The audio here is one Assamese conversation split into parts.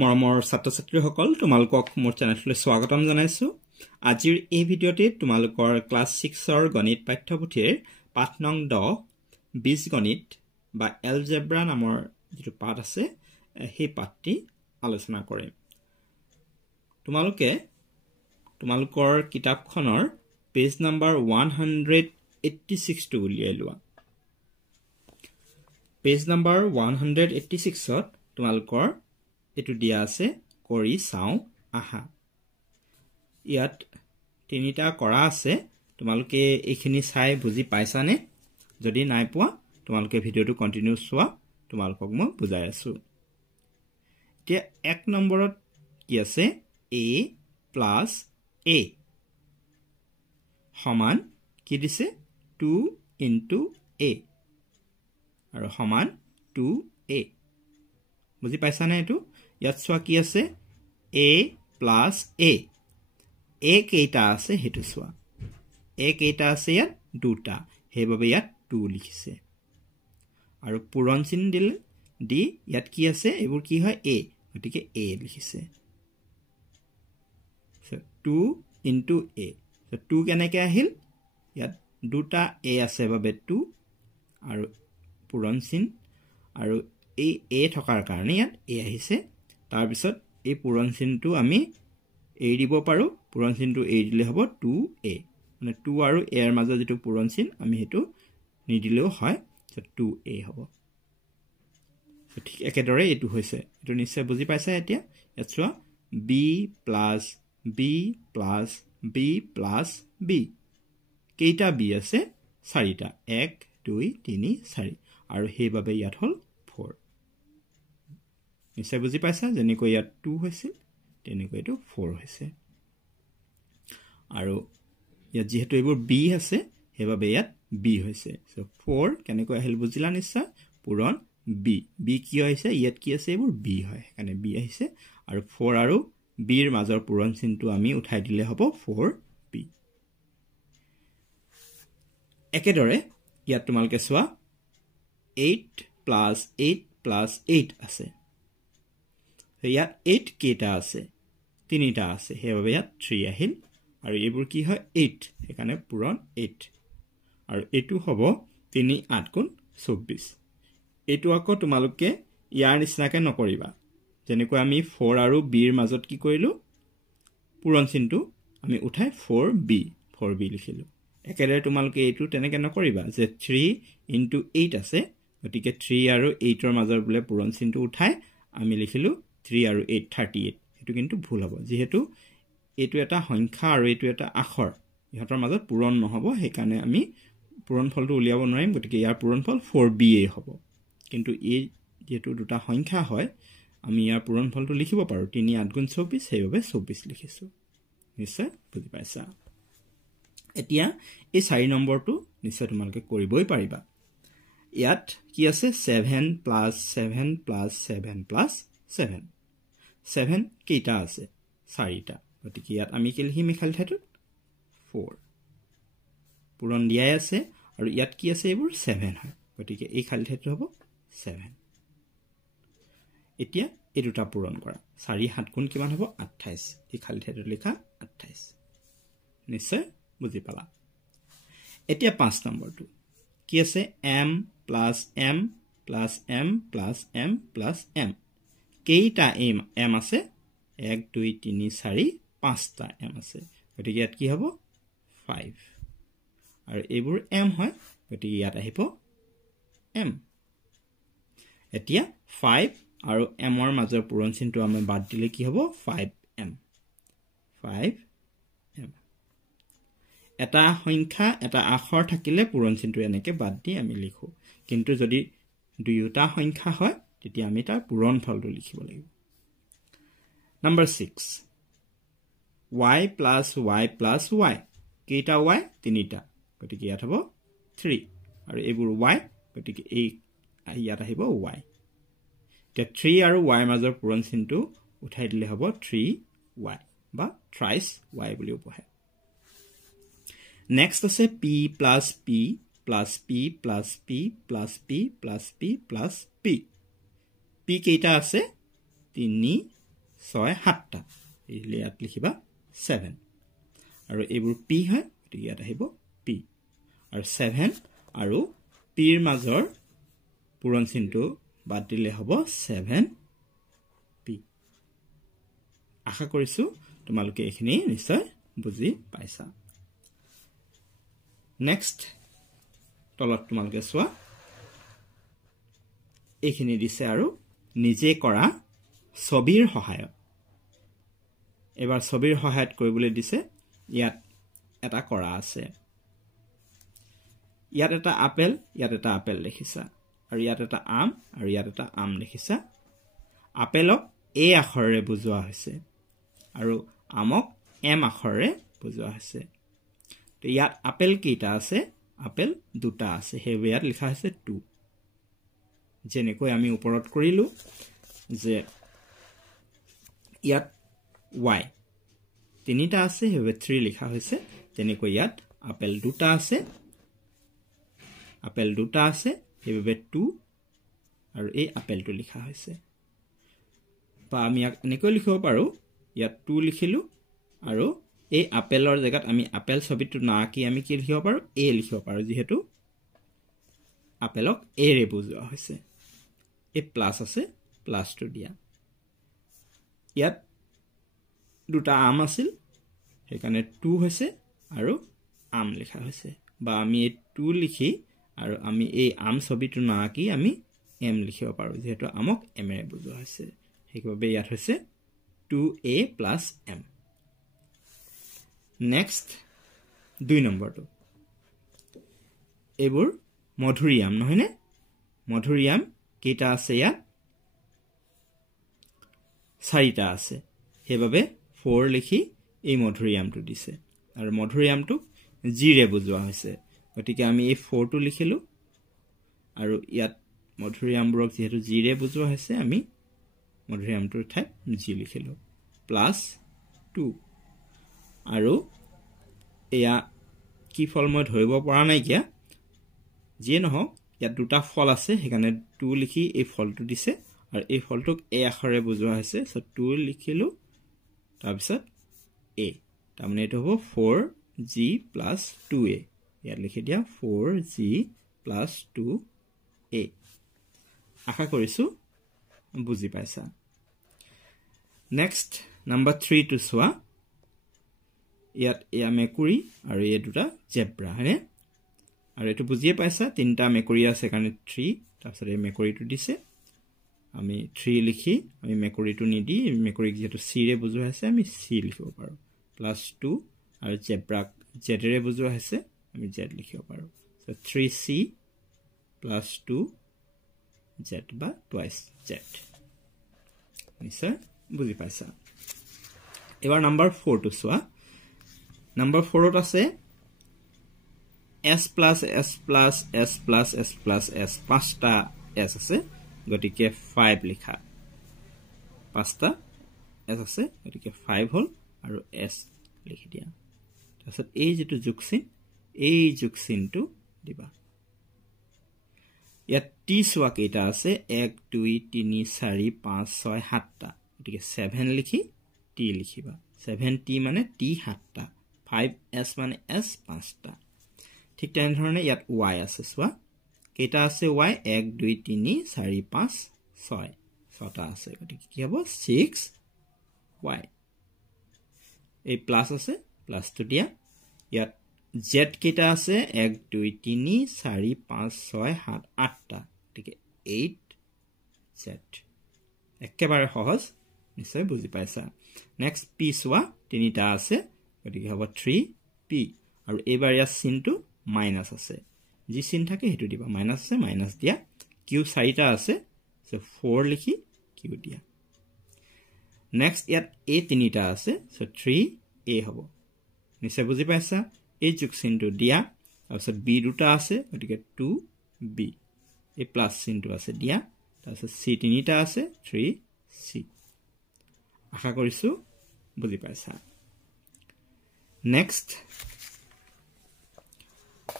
মৰমৰ ছাত্ৰ-ছাত্ৰীসকল তোমালোকক মোৰ চেনেললৈ স্বাগতম জনাইছো। আজিৰ এই ভিডিঅ'তে তোমালোকৰ ক্লাছ 6ৰ গণিত পাঠ্যপুথিৰ পাঠ নং 10 বীজগণিত বা এলজেব্ৰা নামৰ যেটো পাঠ আছে সেই পাঠটি আলোচনা কৰিম। তোমালোকৰ কিতাপখনৰ পেজ নম্বৰ 186 টো উলিয়াই লোৱা। পেজ নম্বৰ 186 ত তোমালোকৰ এটো দিয়া আছে কৰি চাও আহা। ইয়াত তিনিটা কৰা আছে, তোমালোকে এইখিনি চাই বুজি পাইছানে? যদি নাই পোৱা তোমালোকে ভিডিওটো কন্টিনিউ চোৱা, তোমালোকক মই বুজাই আছো। এতিয়া 1 নম্বৰত কি আছে a plus a সমান কি দিছে 2 into a আৰু সমান 2a। বুজি পাইছানে এটো? ইয়াত চোৱা কি আছে a plus a কেইটা আছে হেতু চোৱা। a কেইটা আছে ইয়াত দুটা, হেইভাবে ইয়াত 2 লিখিছে আৰু পূৰণ চিহ্ন দিলে দি ইয়াত কি আছে এবোৰ কি হয় a, গতিকে a লিখিছে। so 2 into a, so 2 কেনেকৈ আহিল? ইয়াত দুটা a আছে বাবে 2 আৰু পূৰণ চিহ্ন আৰু এই a থকাৰ কাৰণে ইয়াত a আহিছে। তাৰ পিছত এই পূৰণ চিহ্নটো আমি এৰি দিব পাৰো, পূৰণ চিহ্নটো এৰি দিলে হ'ব 2a, মানে 2 আৰু a এৰ মাজত যেটো পূৰণ চিহ্ন আমি হেতু নিদিলেও হয়, so 2a হ'ব। so ঠিক একেদৰে এটো হৈছে, এটো নিশ্চয় বুজি পাইছা। এতিয়া ইয়াত চোৱা b plus b plus b plus b কেইটা b আছে? 4টা, 1 2 3 4 আৰু হেইভাবে ইয়াত হল 4। নিশ্চয় বুজি পাইছা, যেনেকৈ ইয়াত 2 হৈছিল তেনেকৈ এটো 4 হৈছে। আৰু ইয়াত যেহেতু এইবোৰ b আছে হেইভাবে ইয়াত b হৈছে। সো 4 কেনেকৈ আহিল বুজিলা নিশ্চয়? পূৰণ b কি হৈছে? ইয়াত কি আছে এইবোৰ b হয়, কাৰণে b আহিছে আৰু 4 আৰু b এৰ মাজৰ পূৰণ চিহ্নটো আমি উঠাই দিলে হ'ব 4b। একেদৰে ইয়াত তোমালকে চোৱা 8 plus 8 plus 8 আছে। ইয়াত 8 কেইটা আছে? তিনিটা আছে, হেইভাবে ইয়াত 3 আহিল আৰু এইবোৰ কি হয় 8, সেইকাৰণে পূৰণ 8 আৰু এটো হ'ব 3 8 গুণ 24। এটো আকৌ তোমালোকে ইয়াৰ নিচিনাকে নকৰিবা, যেনেকৈ আমি 4 আৰু b এৰ মাজত কি কৰিলো পূৰণ চিহ্নটো আমি উঠাই 4b লিখিলো। একেদৰে তোমালোকে এটো তেনেকে নকৰিবা যে 3 into 8 আছে, গতিকে 3 আৰু 8 ৰ মাজৰ বুলে পূৰণ চিহ্নটো উঠাই আমি লিখিলো 3 আৰু 8 38, এটো কিন্তু ভুল হ'ব। যেহেতু এটো এটা সংখ্যা আৰু এটো এটা আখৰ, ইহতৰ মাজত পূৰণ নহব, সেইকাৰণে আমি পূৰণফলটো উলিয়াব নোৱাৰিম, গতিকে ইয়াৰ পূৰণফল 4b হ'ব। কিন্তু এই যেহেতু দুটা সংখ্যা হয় আমি ইয়াৰ পূৰণফলটো লিখিব পাৰো 3 8 গুণ 24, সেইভাবে 24 লিখিছো। নিশ্চয় বুজি পাইছা। এতিয়া এই 4 নম্বৰটো নিশ্চয় তোমালোকে কৰিবই পাৰিবা। ইয়াত কি আছে 7 plus 7 plus 7 plus 7 7 কেইটা আছে? 4টা, গতিকে ইয়াত আমি কি লিখিম খালি ঠাইটোত 4, পূৰণ দিয়াই আছে আৰু ইয়াত কি আছে এইবোৰ 7 হয়, গতিকে এই খালি ঠাইটো হ'ব 7। এতিয়া এই দুটা পূৰণ কৰা, 4 7 গুণ কিমান হ'ব 28, এই খালি ঠাইটো লিখা 28। নিশ্চয় বুজি পালা। এতিয়া 5 নম্বৰটো কি আছে m plus m plus m plus m plus m কেইটা m আছে? 1 2 3 4 5টা m আছে, গতিকে ইয়াত কি হ'ব 5 আৰু এইবোৰ m হয়, গতিকে ইয়াত আহিব m। এতিয়া 5 আৰু m ৰ মাজৰ পূৰণ চিহ্নটো আমি বাদ দিলে কি হ'ব 5m। এটা সংখ্যা এটা আখৰ থাকিলে পূৰণ চিহ্নটো এনেকে বাদ দি আমি লিখো, কিন্তু যদি দুয়োটা সংখ্যা হয় তেতিয়া আমি তাৰ পূৰণফলটো লিখিব লাগিব। Number 6 y plus y plus y কেইটা y? 3টা, গতিকে ইয়াত হ'ব 3 আৰু এইবোৰ y, গতিকে এই ইয়াত আহিব y। এতিয়া 3 আৰু y মাজৰ পূৰণ চিহ্নটো উঠাই দিলে হ'ব 3y বা thrice y বুলিও পঢ়ে। নেক্সট আছে p plus p plus p plus p plus p plus p plus p কেইটা আছে? 3 6 7টা এইলে ইয়াত লিখিবা 7 আৰু এইবোৰ p হয় গতিকে ইয়াত আহিব p আৰু 7 আৰু p ৰ মাজৰ পূৰণ চিহ্নটো বাদ দিলে হ'ব 7p আশা কৰিছো তোমালোকে এখিনি নিশ্চয় বুজি পাইছা নেক্সট তলত তোমালোকে চোৱা এইখিনি দিছে আৰু নিজে কৰা ছবিৰ সহায়ত এবাৰ ছবিৰ সহায়ত কৰিবলৈ দিছে ইয়াত এটা কৰা আছে ইয়াত এটা আপেল লিখিছা আৰু ইয়াত এটা আম আৰু ইয়াত এটা আম লিখিছা আপেলক এ আখৰেৰে বুজোৱা হৈছে আৰু আমক এম আখৰেৰে বুজোৱা হৈছে তো ইয়াত আপেল কেইটা আছে আপেল দুটা আছে হেই ইয়াত লিখা আছে 2 যেনেকৈ আমি ওপৰত কৰিলো যে ইয়াত y তিনিটা আছে হেই 3 লিখা হৈছে যেনেকৈ ইয়াত আপেল দুটা আছে হেই 2 আৰু এই আপেলটো লিখা হৈছে বা আমি এনেকৈ লিখিব পাৰো ইয়াত 2 লিখিলো আৰু এই আপেলৰ জায়গাত আমি আপেল ছবিটো না কি আমি কি লিখিব পাৰো a লিখিব পাৰো যেহেতু আপেলক a ৰে বুজোৱা হৈছে এই প্লাস আছে প্লাসটো দিয়া ইয়াত দুটা আম আছিল সেইকাৰণে 2 হৈছে আৰু আম লিখা হৈছে বা আমি এই 2 লিখি আৰু আমি এই আম ছবিটো না কি আমি m লিখিব পাৰো যেহেতু আমক m ৰে বুজোৱা হৈছে সেইবাবে ইয়াত হৈছে 2a + m নেক্সট 2 নম্বৰটো এবোৰ মধুৰিআম নহয়নে মধুৰিআম কেইটা আছে ইয়াত 4টা আছে সেইবাবে 4 লিখি এই মধুৰিআমটো দিছে আৰু মধুৰিআমটো g ৰে বুজোৱা হৈছে গতিকে আমি এই 4 টো লিখিলো আৰু ইয়াত মধুৰিআমবোৰক যেহেতু g ৰে বুজোৱা হৈছে আমি মধুৰিআমটোৰ ঠাইত g লিখিলো +2 আৰু এয়া কি ফল মই ধৰিব পৰা নাই কিয়া যে নহওক ইয়াত দুটা ফল আছে সেইকাৰণে 2 লিখি এই ফলটো দিছে আৰু এই ফলটোক a আখৰে বুজোৱা হৈছে সো 2 লিখিলো তাৰ পিছত a তাৰ মানে এটো হ'ব 4g + 2a ইয়াত লিখি দিয়া 4g + 2a আশা কৰিছো বুজি পাইছা নেক্সট নাম্বাৰ 3 টো চোৱা ইয়াত এয়া মেকুৰী আৰু এই দুটা জেব্ৰা হয়নে আৰু এটো বুজিয়ে পাইছা তিনটা মেকুৰী আছে কাৰণে 3 তাৰপিছত এই মেকুৰীটো দিছে আমি 3 লিখি আমি মেকুৰীটো নিদি মেকুৰীক যেটো c ৰে বুজোৱা হৈছে আমি c লিখিব পাৰো +2 আৰু জেব্ৰাক z ৰে বুজোৱা হৈছে আমি z লিখিব পাৰো সো 3c + 2 z বা টুৱাইস z নিশ্চয় বুজি পাইছা এবাৰ নাম্বাৰ 4 টো চোৱা নাম্বাৰ 4 ত আছে s + s + s + s + s পাঁচটা s আছে গতিকে 5 লিখা পাঁচটা s আছে গতিকে 5 হল আৰু s লিখি দিয়া তাৰপিছত এই যেটো যোগচিনটো দিবা ইয়াত t সোৱা কেইটা আছে 1 2 3 4 5 6 7টা গতিকে 7 লিখি t লিখিবা 7t মানে t 7টা 5s মানে s 5টা ঠিক তেনেধৰণে ইয়াত y আছে সোৱা কেইটা আছে y 1 2 3 4 5 6 ছটা আছে গতিকে কি হ'ব 6y এই প্লাস আছে প্লাসটো দিয়া ইয়াত z কেইটা আছে 1 2 3 4 5 6 7 8টা গতিকে 8z একেবাৰে সহজ নিশ্চয় বুজি পাইছা নেক্সট p সোৱা তিনিটা আছে গতিকে হ'ব 3p আৰু এবাৰ ইয়াৰ চিনটো মাইনাস আছে যি চিন থাকে হেতু দিবা মাইনাস আছে মাইনাস দিয়া q 4টা আছে সো 4 লিখি q দিয়া নেক্সট ইয়াত a তিনিটা আছে সো 3a হ'ব নিশ্চয় বুজি পাইছা এই যোগ চিনটো দিয়া তাৰপিছত b দুটা আছে গতিকে 2b এই প্লাস চিনটো আছে দিয়া তাৰপিছত c তিনিটা আছে 3c আশা কৰিছো বুজি পাইছা নেক্সট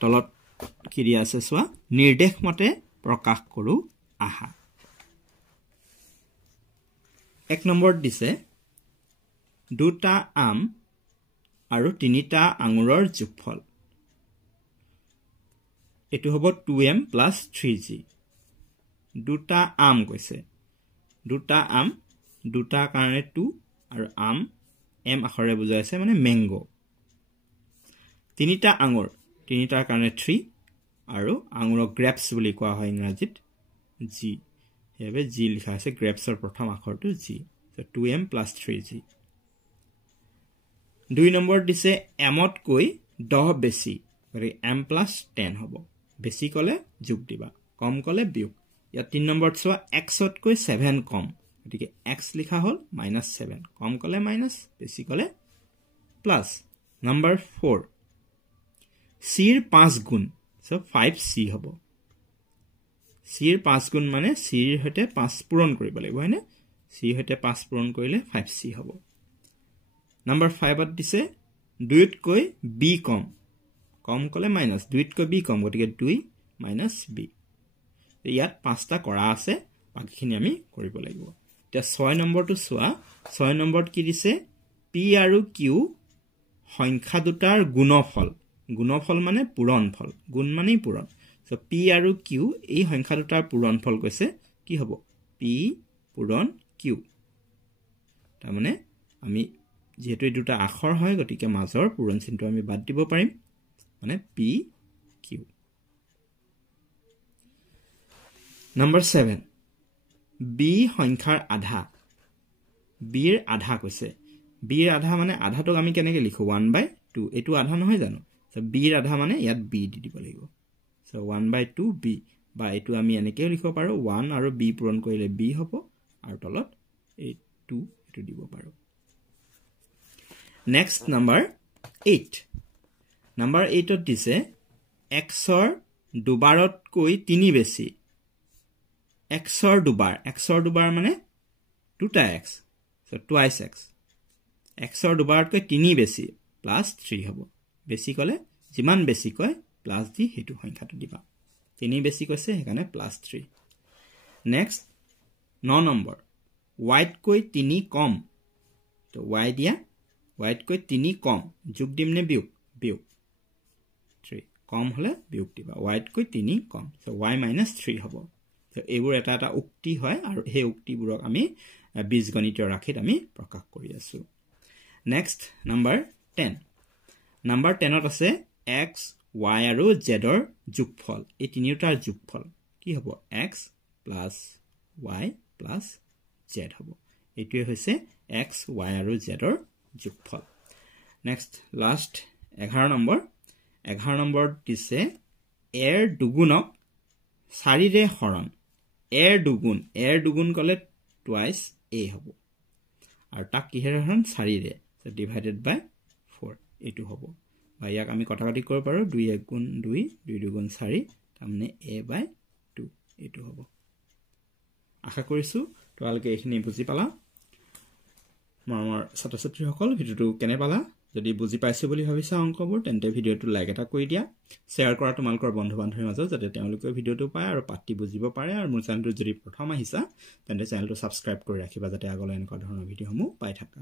তলত কি দিয়া আছে সোৱা নিৰ্দেশ মতে প্ৰকাশ কৰো আহা 1 নম্বৰ দিছে দুটা আম আৰু তিনিটা আঙুৰৰ যোগফল এটো হ'ব 2m + 3g দুটা আম কৈছে দুটা আম দুটা কাৰণে 2 আৰু আম m আখৰে বুজাইছে মানে ম্যাঙ্গো তিনিটা আঙুৰ তিনিটাৰ কাৰণে 3 আৰু আঙুৰক গ্ৰেপছ বুলি কোৱা হয় ইংৰাজীত g হেবে g লিখা আছে গ্ৰেপছৰ প্ৰথম আখৰটো g so 2m + 3g 2 number দিছে mত কৈ 10 বেছি গৰি m + 10 হ'ব বেছি কলে যোগ দিবা কম কলে বিয়োগ ইয়া 3 নম্বৰত সোৱা x ত কৈ 7 কম গতিকে x লিখা হল -7 কম কলে মাইনাস বেছি কলে প্লাস নম্বৰ 4 c ৰ 5 গুণ so 5c হ'ব c ৰ 5 গুণ মানে c ৰ হতে 5 পূৰণ কৰিব লাগিব হয়নে c হতে 5 পূৰণ কৰিলে 5c হ'ব নম্বৰ 5 ত দিছে 2 ত কৈ b কম কম কলে মাইনাস 2 ত কৈ b কম গতিকে 2 - b ইয়াত 5টা কৰা আছে বাকিখিনি আমি কৰিব লাগিব এতিয়া 6 নম্বৰটো সোৱা 6 নম্বৰত কি দিছে p আৰু q সংখ্যা দুটাৰ গুণফল গুণফল মানে পূৰণফল গুণ মানে পূৰণ সো p আৰু q এই সংখ্যা দুটাৰ পূৰণফল কৈছে কি হ'ব p পূৰণ q তাৰ মানে আমি যেহেতু এই দুটা আখৰ হয় গতিকে মাজৰ পূৰণ চিহ্নটো আমি বাদ দিব পাৰিম মানে p q নম্বৰ 7 b সংখ্যাৰ আধা b ৰ আধা কৈছে b ৰ আধা মানে আধাটোক আমি কেনেকৈ লিখো 1/2 এটো আধা নহয় জানো সো b ৰ আধা মানে ইয়াত b দি দিব লাগিব সো 1/2 b বা এটো আমি এনেকৈ লিখিব পাৰো 1 আৰু b পূৰণ কৰিলে b হ'ব আৰু তলত এই 2 এটো দিব পাৰো নেক্সট নম্বৰ 8 নম্বৰ 8 ত দিছে x ৰ দুবাৰত কৈ 3 বেছি x ৰ দুবাৰ মানে 2x so twice x x ৰ দুবাৰত কৈ 3 বেছি প্লাস 3 হ'ব বেছি কলে যিমান বেছি কয় প্লাস দি হেতু সংখ্যাটো দিবা 3 বেছি কৈছে হেকানে প্লাস 3 নেক্সট 9 নম্বৰ y ত কৈ 3 কম তো y দিয়া y ত কৈ 3 কম যোগ দিম নে বিয়োগ 3 কম হলে বিয়োগ দিবা y ত কৈ 3 কম so y - 3 হ'ব তো এইবোৰ এটা উক্তি হয় আৰু এই উক্তিবোৰক আমি বীজগণিতীয় ৰাখিত আমি প্ৰকাশ কৰি আছো নেক্সট নম্বৰ 10 নম্বৰ 10 ত আছে x y আৰু z ৰ যোগফল এই তিনিটাৰ যোগফল কি হ'ব x + y + z হ'ব এইটোৱে হৈছে x y আৰু z ৰ যোগফল নেক্সট লাষ্ট 11 নম্বৰ দিছে a ৰ দুগুণক 4 ৰে হৰণ a ৰ দুগুণ কলে twice a হ'ব আৰু তাক কিহেৰে হৰণ 4 ৰে so divided by 4 এটো হ'ব বা ইয়াক আমি কটাকটি কৰিব পাৰো 2 1 গুণ 2 2 2 গুণ 4 তাৰমানে a/2 এটো হ'ব আশা কৰিছো তোমালোকে এইখিনি বুজি পালা মোৰ ছাত্ৰ-ছাত্ৰীসকল ভিডিওটো কেনে পালা যদি বুজি পাইছে বুলি ভাবিছা অংকবোৰ তেন্তে ভিডিওটো লাইক এটা কৰি দিয়া শেয়াৰ কৰা তোমালোকৰ বন্ধু-বান্ধৱীৰ মাজত যাতে তেওঁলোকে ভিডিওটো পায় আৰু পাঠটি বুজিব পাৰে আৰু মোৰ চেনেলটো যদি প্ৰথম আহিছা তেন্তে চেনেলটো সাবস্ক্ৰাইব কৰি ৰাখিবা যাতে আগলৈ এনেকুৱা ধৰণৰ ভিডিওসমূহ পাই থাকা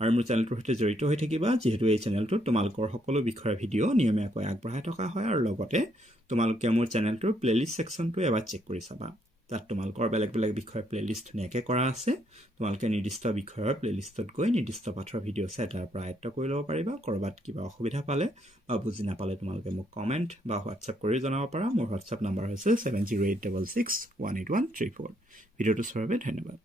আৰু মোৰ চেনেলটোৰ সৈতে জড়িত হৈ থাকিবা যেহেতু এই চেনেলটো তোমালোকৰ সকলো বিষয়ৰ ভিডিও নিয়মীয়াকৈ আগবঢ়াই থকা হয় আৰু লগতে তোমালোকে মোৰ চেনেলটোৰ প্লেলিষ্ট সেকশনটো এবাৰ চেক কৰি চাবা তাত তোমালোকৰ বেলেগ বিষয়ৰ প্লেলিষ্ট ধুনীয়াকৈ কৰা আছে তোমালোকে নিৰ্দিষ্ট বিষয়ৰ প্লেলিষ্টত গৈ নিৰ্দিষ্ট পাঠৰ ভিডিও চাই তাৰ পৰা আয়ত্ত কৰি ল'ব পাৰিবা কৰবাত কিবা অসুবিধা পালে বা বুজি নাপালে তোমালোকে মোক কমেন্ট বা হোৱাটছআপ কৰি জনাব পাৰা মোৰ হোৱাটছআপ নম্বৰ হৈছে 7086618134 ভিডিওটো চোৱাৰ বাবে ধন্যবাদ